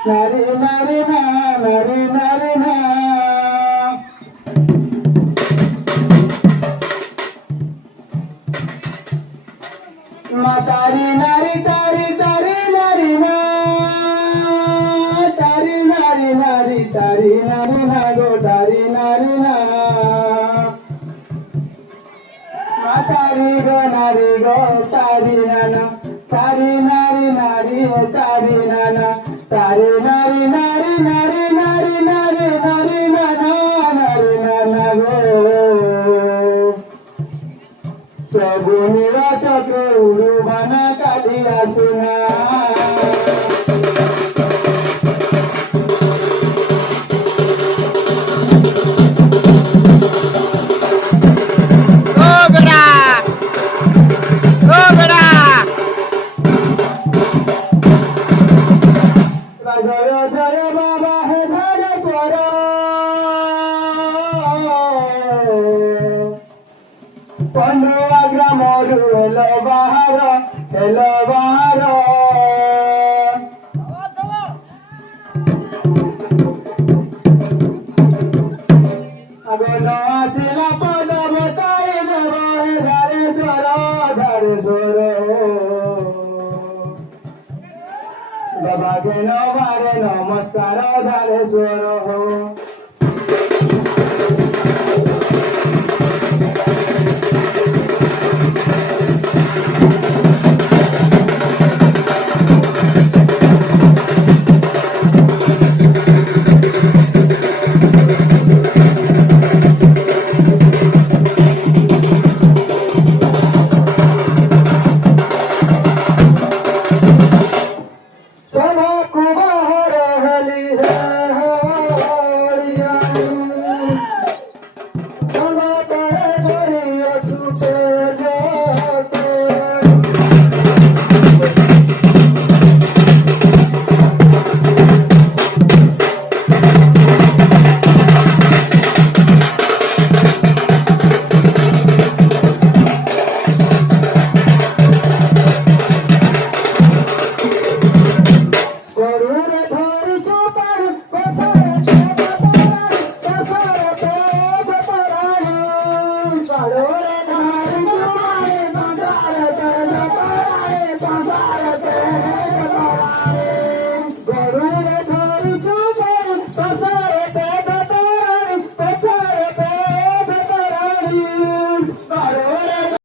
নারী নারী না নারী নারী না মা তারি নারী তারি তারি নারী না তারি নারী নারী তারি নারী না গো তারি নারী না মা তারি গো তারি নানা তারি নারী নারী তারি নানা তারি নারী নারী নারী নারী নারী নারী নানা নারী নানা গো প্রভু নিরচকে উড়ুবানা কালিয়া সুনা জয় জয় বাবা হে ধরে চর পন্ডুয়া গ্রামরু এলো বাহার আগল আসিলা পদম তাই দেব হে ধরে চর